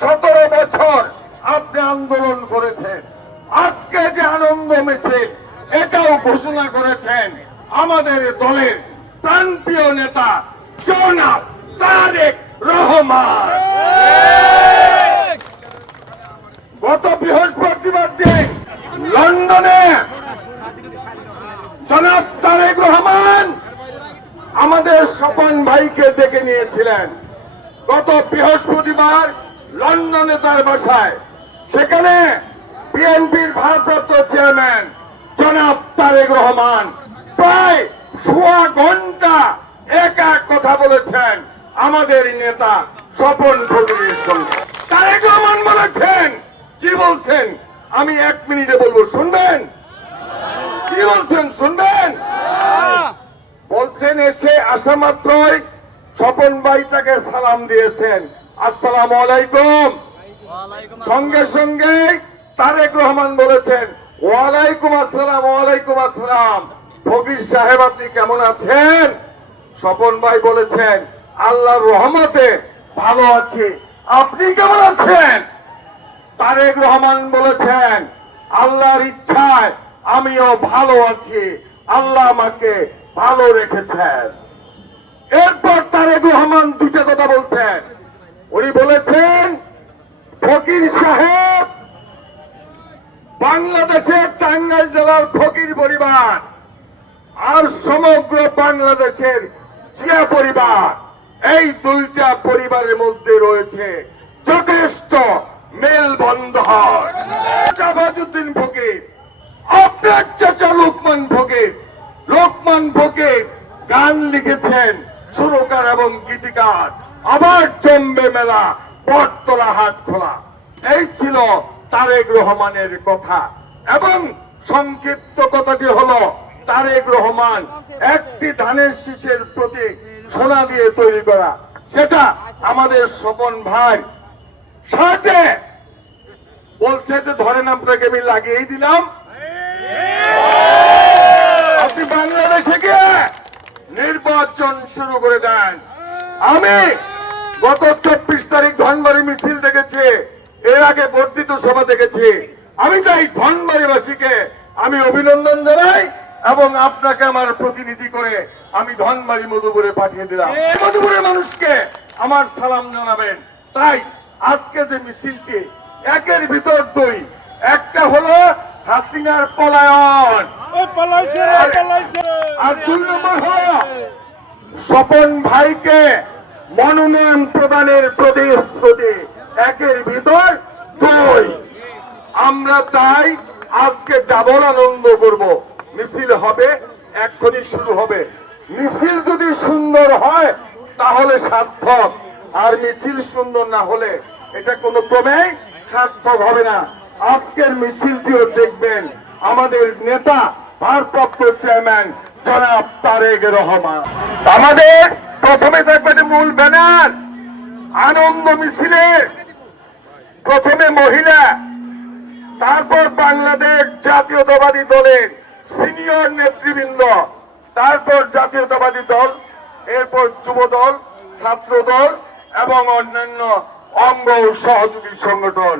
সতেরো বছর আপনি আন্দোলন করেছেন। আজকে যে আনন্দ মিছিল, এটাও ঘোষণা করেছেন আমাদের দলের প্রাণপ্রিয় নেতা জনাব তারেক রহমান। গত বৃহস্পতিবার দিন লন্ডনে জনাব তারেক রহমান আমাদের স্বপন ভাইকে ডেকে নিয়েছিলেন। গত বৃহস্পতিবার লন্ডনে তার বাসায়। সেখানে বিএনপির ভারপ্রাপ্ত চেয়ারম্যান জনাব তারেক রহমান প্রায় সোয়া ঘণ্টা একা কথা বলেছেন আমাদের নেতা স্বপন ভগিনীর সঙ্গে। তারেক রহমান বলেছেন, কি বলছেন? আমি এক মিনিটে বলব, শুনবেন? কি বলছেন, শুনবেন? বলছেন এসে আসা মাত্রই স্বপন ভাই তাকে সালাম দিয়েছেন। আসসালাম আলাইকুম। সঙ্গে সঙ্গে তারেক রহমান বলেছেন ওয়ালাইকুম আসসালাম ওয়ালাইকুম আসসালাম। ফকির সাহেব আপনি কেমন আছেন? স্বপন ভাই বলেছেন আল্লাহর রহমতে ভালো আছি। আপনি কেমন আছেন? তারেক রহমান বলেছেন আল্লাহর ইচ্ছায় আমিও ভালো আছি। আল্লাহ আমাকে ভালো রেখেছেন। এরপর তারেক রহমান দুটো কথা বলছেন উনি বলেছেন ফকির সাহেব বাংলাদেশের টাঙ্গাইল জেলার ফকির পরিবার আর সমগ্র বাংলাদেশের জিয়া পরিবার, এই দুইটা পরিবারের মধ্যে রয়েছে যথেষ্ট মেলবন্ধন। ফকির, আপনার চাচা লোকমান ফকির লোকমান ফকির গান লিখেছেন সুরকার এবং গীতিকার। আবার জম্বে মেলা বটতলা হাট খোলা। এই ছিল তারেক রহমানের কথা। এবং সংক্ষিপ্ত কথাটি হলো তারেক রহমান একটি ধানের শীষের প্রতীক সোনা দিয়ে তৈরি করা। সেটা আমাদের স্বপন ভাই। সাথে বলছে যে, ধরেন আপনাকে আমি লাগিয়েই দিলাম। আপনি বাংলাদেশে গিয়ে নির্বাচন শুরু করে দেন। আমি গত চব্বিশ তারিখ ধনবাড়ি মিছিল দেখেছি। এর আগে বর্ধিত সভা দেখেছি। আমি তাই ধনবাড়িবাসীকে আমি অভিনন্দন জানাই এবং আপনাকে আমার প্রতিনিধি করে আমি ধনবাড়ি মধুপুরে পাঠিয়ে দিলাম। মধুপুরের মানুষকে আমার সালাম জানাবেন। তাই আজকে যে মিছিলটি একের ভিতর দুই। একটা হলো হাসিনার পলায়ন। আর দুই নম্বর হলো স্বপন ভাইকে মনোনয়ন প্রদানের প্রতিশ্রুতি। একের ভিতর আমরা তাই আজকে ডাবল আনন্দ করব। মিছিল হবে, এক্ষুনি শুরু হবে। মিছিল যদি সুন্দর হয়, তাহলে সার্থক। আর মিছিল সুন্দর না হলে এটা কোনো ক্রমেই সার্থক হবে না। আজকের মিছিলটিও দেখবেন আমাদের নেতা, ভারপ্রাপ্ত চেয়ারম্যান জনাব তারেক রহমান। আমাদের প্রথমে থাকবে মূল ব্যানার, আনন্দ মিছিলের প্রথমে মহিলা তারপর বাংলাদেশ জাতীয়তাবাদী দলের সিনিয়র নেতৃবৃন্দ, তারপর জাতীয়তাবাদী দল, এরপর যুব দল ছাত্র দল এবং অন্যান্য অঙ্গ সহযোগী সংগঠন।